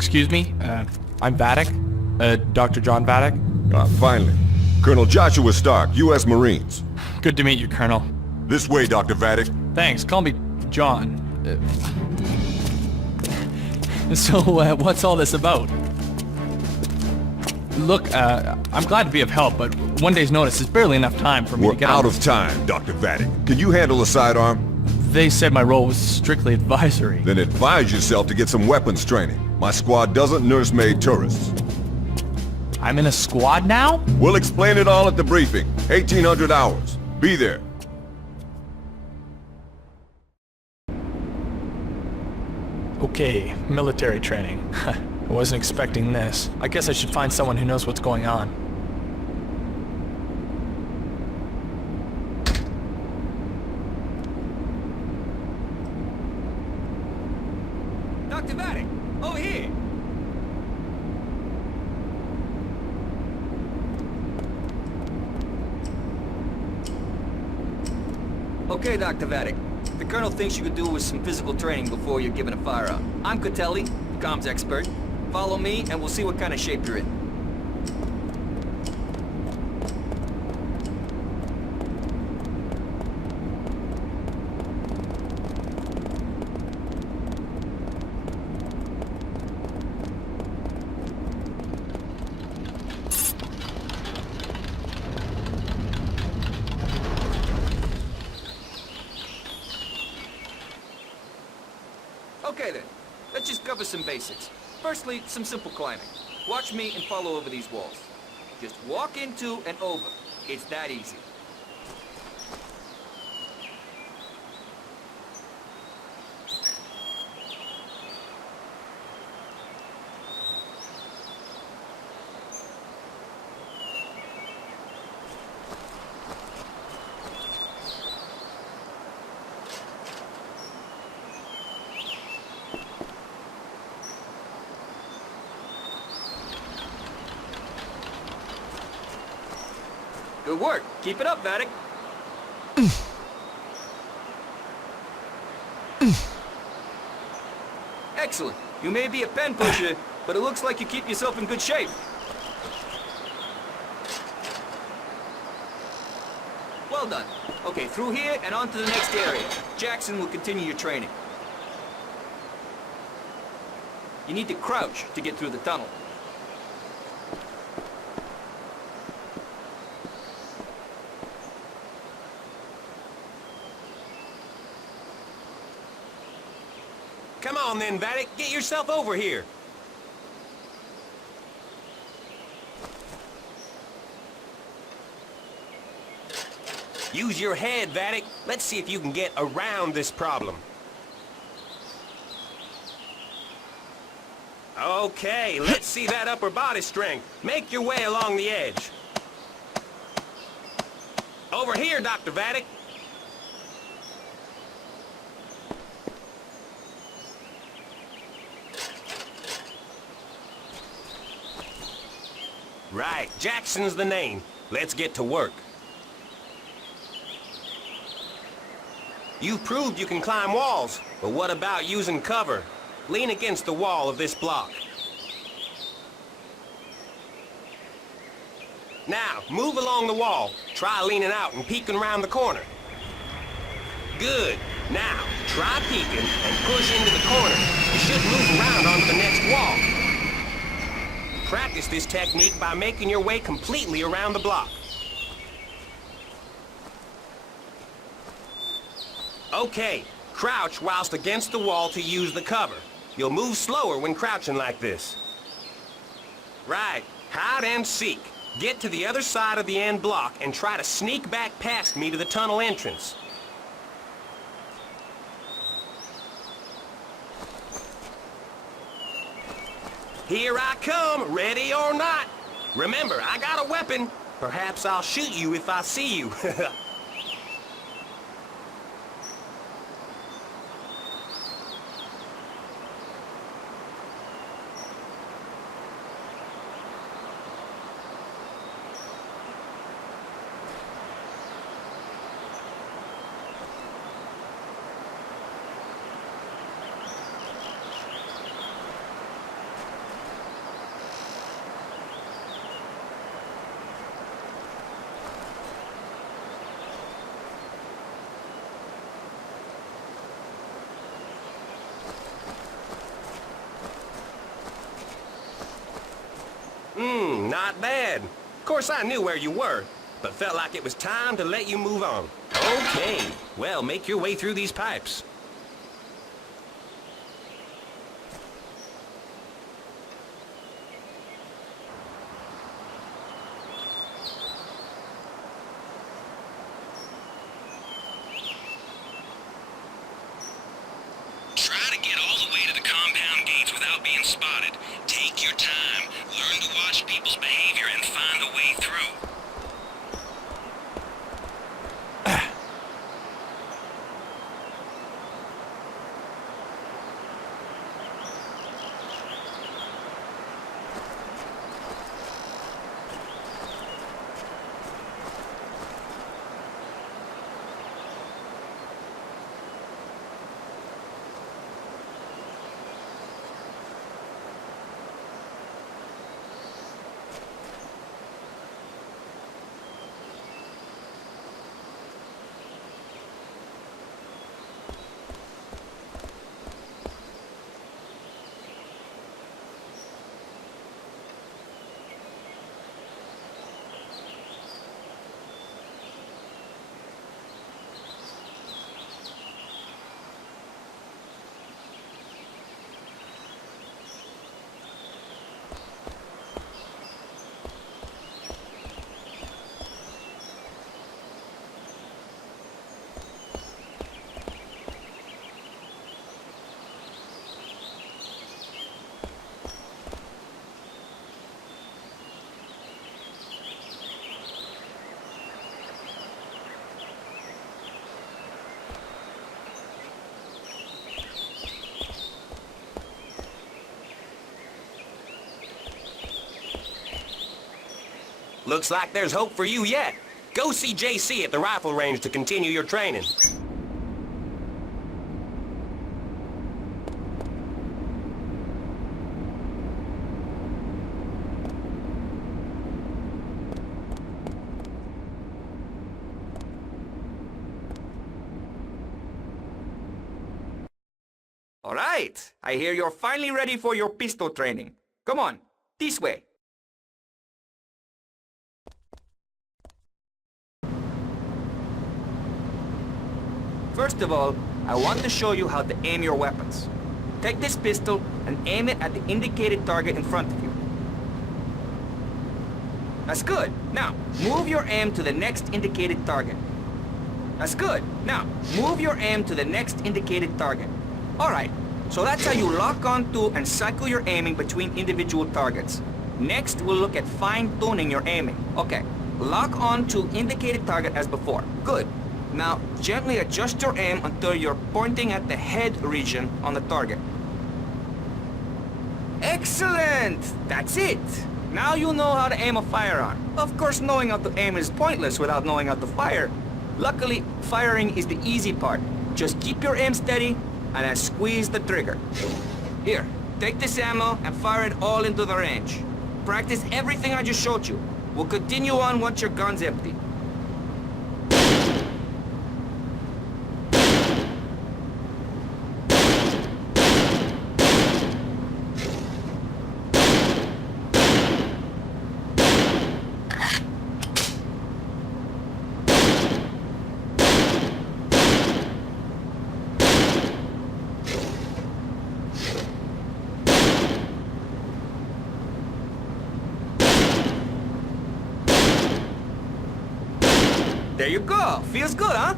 Excuse me? I'm Vadek. Dr. John Vadek. Ah, finally. Colonel Joshua Stark, U.S. Marines. Good to meet you, Colonel. This way, Dr. Vadek. Thanks. Call me John. So, what's all this about? Look, I'm glad to be of help, but one day's notice is barely enough time for me to We're get out of time, Dr. Vadek. Can you handle a sidearm? They said my role was strictly advisory. Then advise yourself to get some weapons training. My squad doesn't nursemaid tourists. I'm in a squad now? We'll explain it all at the briefing. 1800 hours. Be there. Okay, military training. I wasn't expecting this. I guess I should find someone who knows what's going on. Dr. Vadek, over here! Okay, Dr. Vadek. The Colonel thinks you could do with some physical training before you're given a firearm. I'm Catelli, the comms expert. Follow me and we'll see what kind of shape you're in. Okay then, let's just cover some basics. Firstly, some simple climbing. Watch me and follow over these walls. Just walk into and over. It's that easy. Good work. Keep it up, Vadek. Excellent. You may be a pen pusher, but it looks like you keep yourself in good shape. Well done. Okay, through here and on to the next area. Jackson will continue your training. You need to crouch to get through the tunnel. Come on then, Vadek. Get yourself over here. Use your head, Vadek. Let's see if you can get around this problem. Okay, let's see that upper body strength. Make your way along the edge. Over here, Dr. Vadek. Right, Jackson's the name. Let's get to work. You've proved you can climb walls, but what about using cover? Lean against the wall of this block. Now, move along the wall. Try leaning out and peeking around the corner. Good. Now, try peeking and push into the corner. You should move around onto the next wall. Practice this technique by making your way completely around the block. Okay, crouch whilst against the wall to use the cover. You'll move slower when crouching like this. Right, hide and seek. Get to the other side of the end block and try to sneak back past me to the tunnel entrance. Here I come, ready or not. Remember, I got a weapon. Perhaps I'll shoot you if I see you. Not bad. Of course, I knew where you were, but felt like it was time to let you move on. Okay, well, make your way through these pipes. Try to get all the way to the compound gates without being spotted. Take your time. Learn to watch people's behavior and find a way through. Looks like there's hope for you yet. Go see JC at the rifle range to continue your training. All right. I hear you're finally ready for your pistol training. Come on, this way. First of all, I want to show you how to aim your weapons. Take this pistol and aim it at the indicated target in front of you. That's good. Now, move your aim to the next indicated target. That's good. Now, move your aim to the next indicated target. Alright, so that's how you lock onto and cycle your aiming between individual targets. Next, we'll look at fine-tuning your aiming. Okay, lock on to indicated target as before. Good. Now, gently adjust your aim until you're pointing at the head region on the target. Excellent! That's it! Now you know how to aim a firearm. Of course, knowing how to aim is pointless without knowing how to fire. Luckily, firing is the easy part. Just keep your aim steady, and then squeeze the trigger. Here, take this ammo and fire it all into the range. Practice everything I just showed you. We'll continue on once your gun's empty. There you go. Feels good, huh?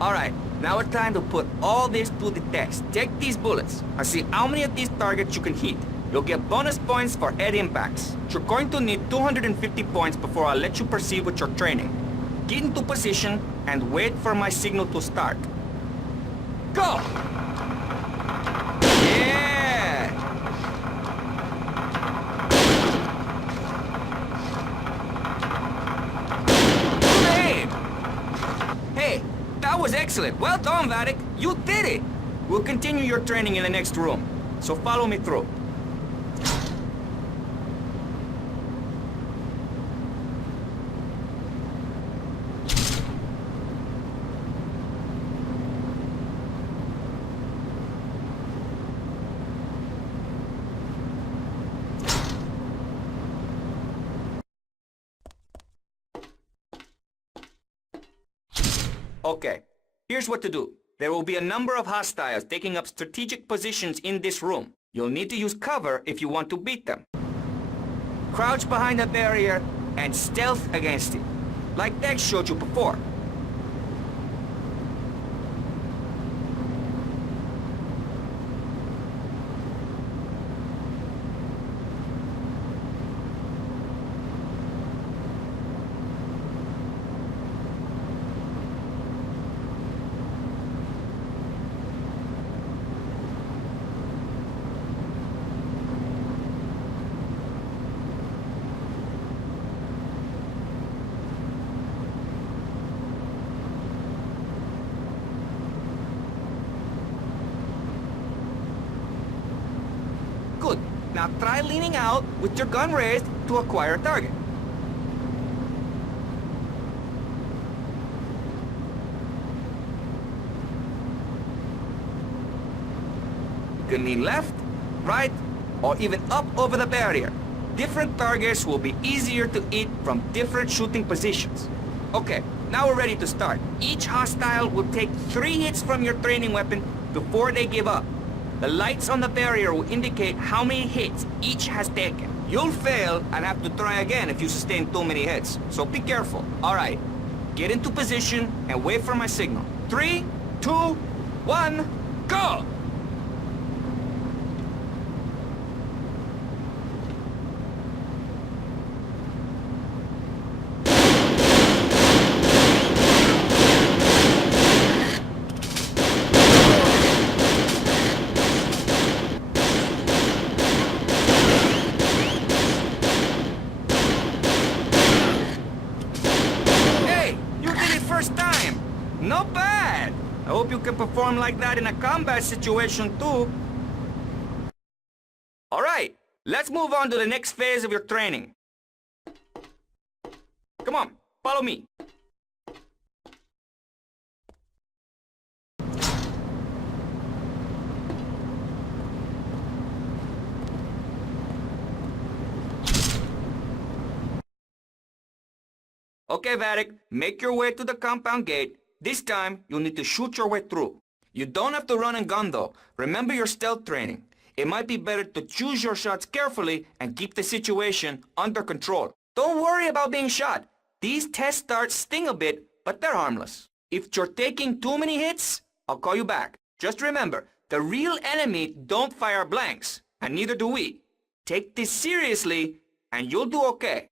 Alright, now it's time to put all this to the test. Take these bullets and see how many of these targets you can hit. You'll get bonus points for head impacts. You're going to need 250 points before I'll let you proceed with your training. Get into position and wait for my signal to start. Go! Yeah! Good aim! Hey, that was excellent. Well done, Vadik. You did it! We'll continue your training in the next room. So follow me through. Okay, here's what to do. There will be a number of hostiles taking up strategic positions in this room. You'll need to use cover if you want to beat them. Crouch behind the barrier and stealth against it, like Dex showed you before. Good. Now try leaning out with your gun raised to acquire a target. You can lean left, right, or even up over the barrier. Different targets will be easier to hit from different shooting positions. Okay, now we're ready to start. Each hostile will take 3 hits from your training weapon before they give up. The lights on the barrier will indicate how many hits each has taken. You'll fail and have to try again if you sustain too many hits, so be careful. Alright, get into position and wait for my signal. 3, 2, 1, go! Not bad! I hope you can perform like that in a combat situation too. Alright, let's move on to the next phase of your training. Come on, follow me. Okay, Vatic, make your way to the compound gate. This time, you'll need to shoot your way through. You don't have to run and gun though. Remember your stealth training. It might be better to choose your shots carefully and keep the situation under control. Don't worry about being shot. These test darts sting a bit, but they're harmless. If you're taking too many hits, I'll call you back. Just remember, the real enemy don't fire blanks, and neither do we. Take this seriously, and you'll do okay.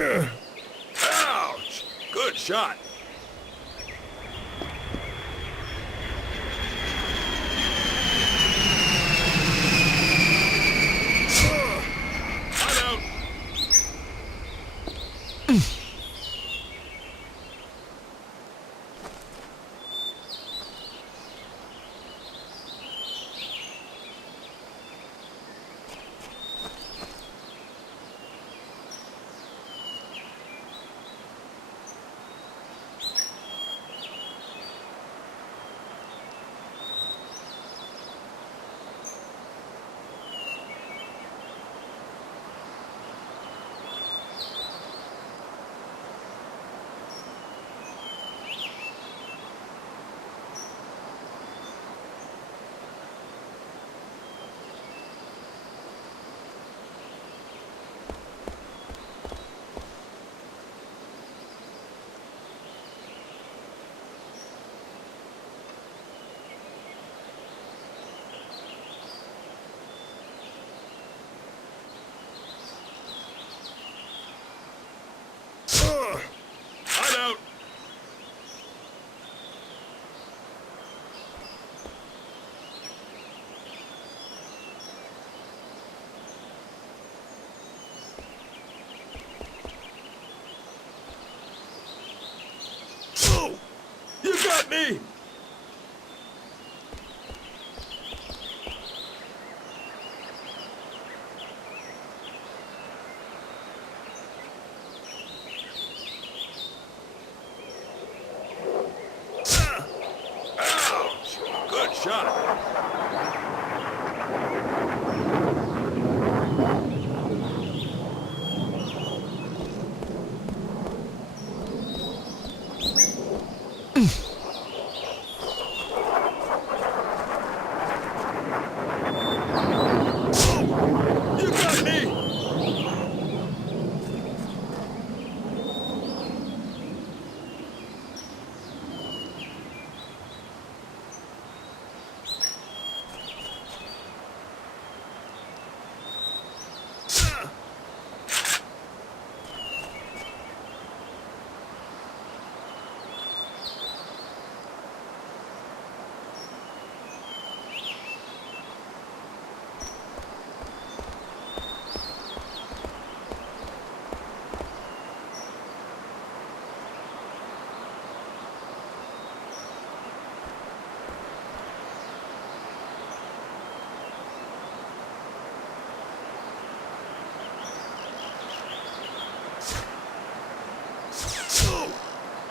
Ouch! Good shot. Hideout! Oh! You got me! Good shot. You got me!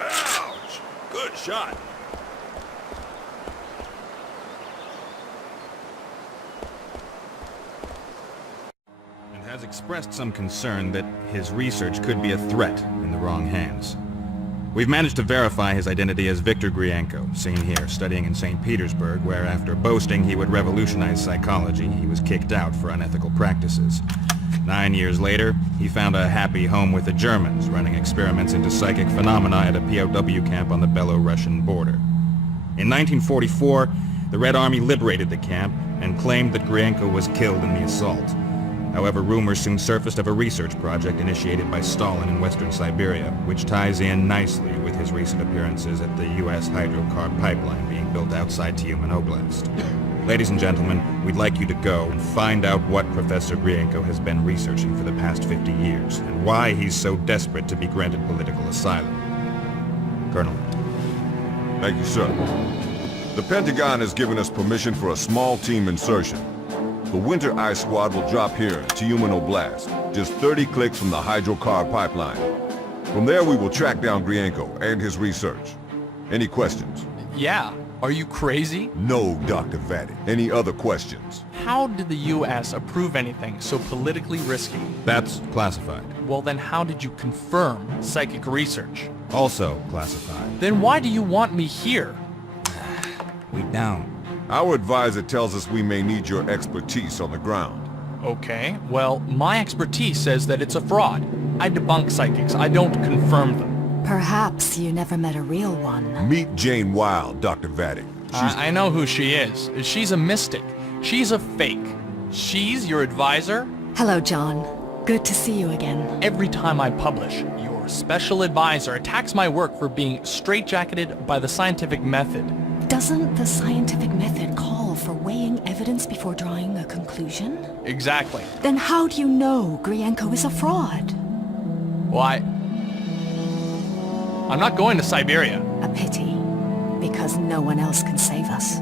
Ouch! Good shot. And has expressed some concern that his research could be a threat in the wrong hands. We've managed to verify his identity as Viktor Grienko, seen here, studying in St. Petersburg, where after boasting he would revolutionize psychology, he was kicked out for unethical practices. 9 years later, he found a happy home with the Germans, running experiments into psychic phenomena at a POW camp on the Belo-Russian border. In 1944, the Red Army liberated the camp and claimed that Grienko was killed in the assault. However, rumors soon surfaced of a research project initiated by Stalin in western Siberia, which ties in nicely with his recent appearances at the U.S. hydrocar pipeline being built outside Tyumen Oblast. Ladies and gentlemen, we'd like you to go and find out what Professor Grienko has been researching for the past 50 years, and why he's so desperate to be granted political asylum. Colonel. Thank you, sir. The Pentagon has given us permission for a small team insertion. The Winter Ice Squad will drop here in Tyumen Oblast, just 30 clicks from the hydrocar pipeline. From there, we will track down Grienko and his research. Any questions? Yeah. Are you crazy? No, Dr. Vatic. Any other questions? How did the U.S. approve anything so politically risky? That's classified. Well, then how did you confirm psychic research? Also classified. Then why do you want me here? We don't. Our advisor tells us we may need your expertise on the ground. Okay, well, my expertise says that it's a fraud. I debunk psychics. I don't confirm them. Perhaps you never met a real one. Meet Jane Wilde, Dr. Vatic. I know who she is. She's a mystic. She's a fake. She's your advisor? Hello, John. Good to see you again. Every time I publish, your special advisor attacks my work for being straitjacketed by the scientific method. Doesn't the scientific method call for weighing evidence before drawing a conclusion? Exactly. Then how do you know Grienko is a fraud? Why? I'm not going to Siberia. A pity, because no one else can save us.